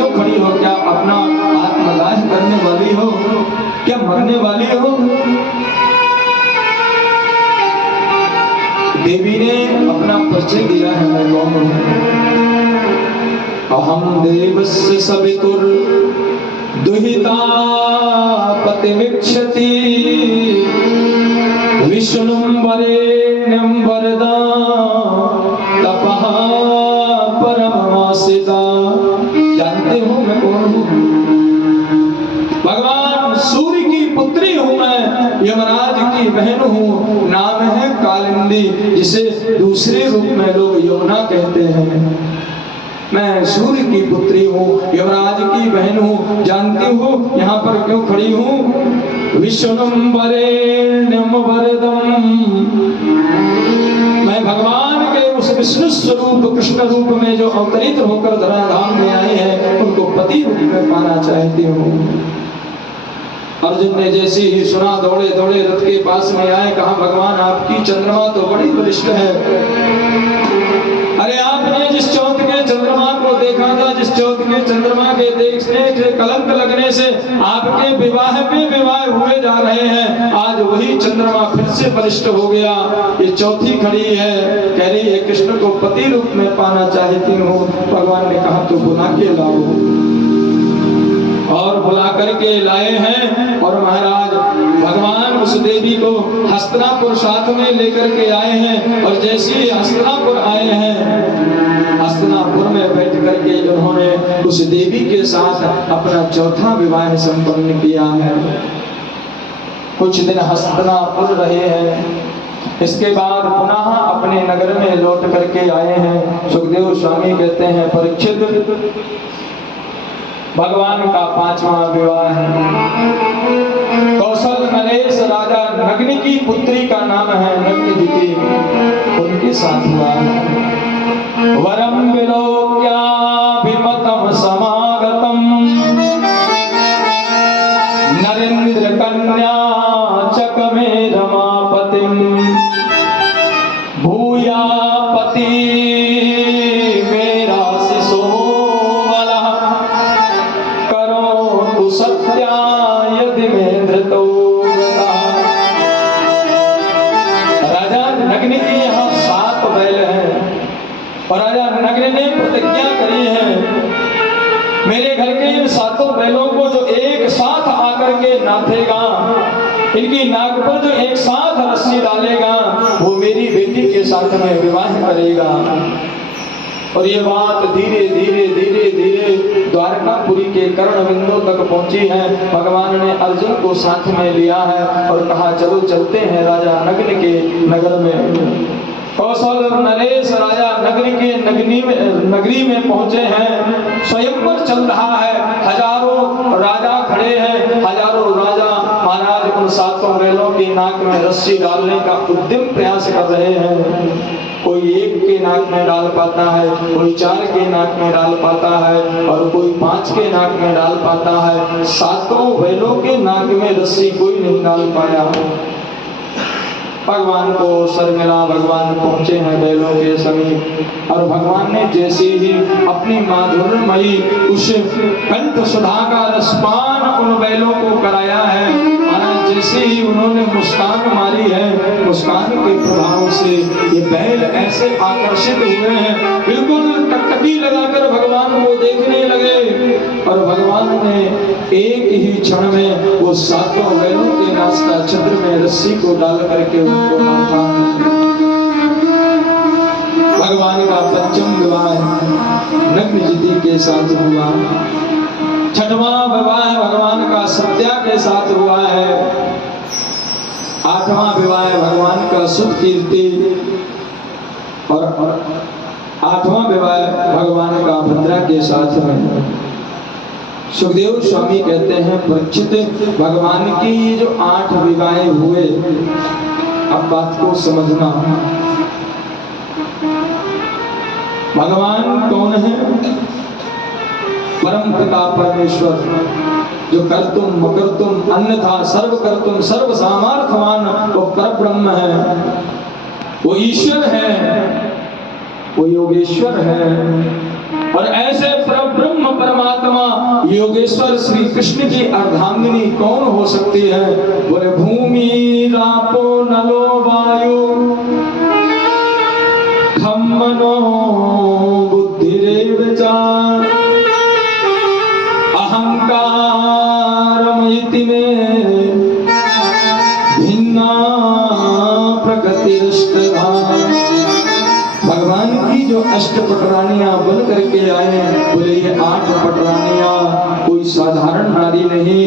क्यों खड़ी हो? क्या अपना आत्मदाह करने वाली हो? क्या मरने वाली हो? देवी ने अपना परिचय दिया है, मैं कौन हूं। अहम देवस्य सवितुर दुहिता पतिमिच्छति विष्णुं वरेण्यं वरदा तपः परममासिता। जानते हो मैं कौन हूँ? भगवान सूर्य की पुत्री हूँ मैं, यमराज की बहन हूँ। नाम है कालिंदी, जिसे दूसरे रूप में लोग यमुना कहते हैं। मैं सूर्य की पुत्री हूँ, यमराज की बहन हूँ। जानती हो यहाँ पर क्यों खड़ी हूँ? विष्णुं वरेण्यं वरदम्। मैं भगवान के उस विष्णु स्वरूप कृष्ण रूप में जो अवतरित होकर धराधाम में आए हैं, उनको पति रूप में पाना चाहती हूँ। अर्जुन ने जैसे ही सुना दौड़े दौड़े रथ के पास में आए, कहा भगवान आपकी चंद्रमा तो बड़ी बलिष्ठ है। अरे आपने जिस चौथ के चंद्रमा को देखा था, जिस चौथ के चंद्रमा के देखने से कलंक लगने से आपके विवाह पे विवाह हुए जा रहे हैं, आज वही चंद्रमा फिर से बलिष्ठ हो गया। ये चौथी खड़ी है, कह रही है कृष्ण को पति रूप में पाना चाहती हूँ। भगवान ने कहा तो बुला के लाओ, और बुला करके लाए हैं। और महाराज भगवान उस देवी को हस्तिनापुर साथ में लेकर के आए हैं। और जैसे ही हस्तिनापुर आए हैं, हस्तिनापुर में बैठ करके उन्होंने उस देवी के साथ अपना चौथा विवाह संपन्न किया है। कुछ दिन हस्तिनापुर रहे हैं, इसके बाद पुनः अपने नगर में लौट करके आए हैं। सुखदेव स्वामी कहते हैं परीक्षित, भगवान का पांचवा विवाह है। कौशल नरेश राजा नग्नि की पुत्री का नाम है नग्निदिति, उनके साथ हुआ है। वरम विलोक्याभिमतं समागतम् नरेंद्र कन्या चकमे रमापतिम् भूयापति प्रतिज्ञा करी है, मेरे घर के इन सातों बैलों को जो एक साथ आकर के नाथेगा, इनकी नाक पर जो एक साथ रस्सी डालेगा, वो मेरी बेटी के साथ में विवाह करेगा। और ये बात धीरे धीरे धीरे धीरे द्वारकापुरी के कर्ण बिंदु तक पहुंची है। भगवान ने अर्जुन को साथ में लिया है और कहा चलो चलते हैं राजा नग्न के नगर में। कौशल नरेश राजा नगरी में पहुंचे हैं। स्वयंवर चल रहा है, हजारों राजा खड़े हैं, हजारों राजा महाराज उन सातों बैलों की नाक में रस्सी डालने का उद्यम प्रयास कर रहे हैं। कोई एक के नाक में डाल पाता है, कोई चार के नाक में डाल पाता है, और कोई 5 के नाक में डाल पाता है। सातों बैलों के नाक में रस्सी कोई नहीं डाल पाया। भगवान को अवसर मिला, भगवान पहुंचे हैं बैलों के समीप, और भगवान ने जैसे ही अपनी माधुर्यमयी उस कंठ सुधा का रसपान उन बैलों को कराया है, जैसे ही उन्होंने मुस्कान मारी है, मुस्कान के प्रभाव से ये बैल ऐसे आकर्षित हुए हैं, बिल्कुल टकटकी लगाकर भगवान को देखने लगे। और भगवान ने एक ही क्षण में वो सातों बैलों के नासका छत्र में रस्सी को डाल करके उनको माथा। भगवान का पंचम विवाह नग्नजिति के साथ हुआ। छठवां विवाह भगवान का सत्या के साथ हुआ है। आठवां विवाह भगवान का सुध कीर्ति, और आठवां विवाह भगवान का भद्रा के साथ है। सुखदेव स्वामी कहते हैं परीक्षित, भगवान की जो 8 विवाह हुए, अब बात को समझना। भगवान कौन है? परम पिता परमेश्वर, जो कर्तुम मकर्तुम अन्यथा सर्व कर्तुम सर्व सामर्थ्यवान, वो परब्रह्म है, वो ईश्वर है, वो योगेश्वर है। और ऐसे परब्रह्म परमात्मा योगेश्वर श्री कृष्ण की अर्धांगिनी कौन हो सकती है? बोले भूमि रापो नलो वायु खम मनो बुद्धिरेव च अहंकारमयिति में भिन्ना प्रकृतिरष्टधा। भगवान की जो अष्ट पटरानियां बन करके आए, बोले ये 8 पटरानियां कोई साधारण नारी नहीं।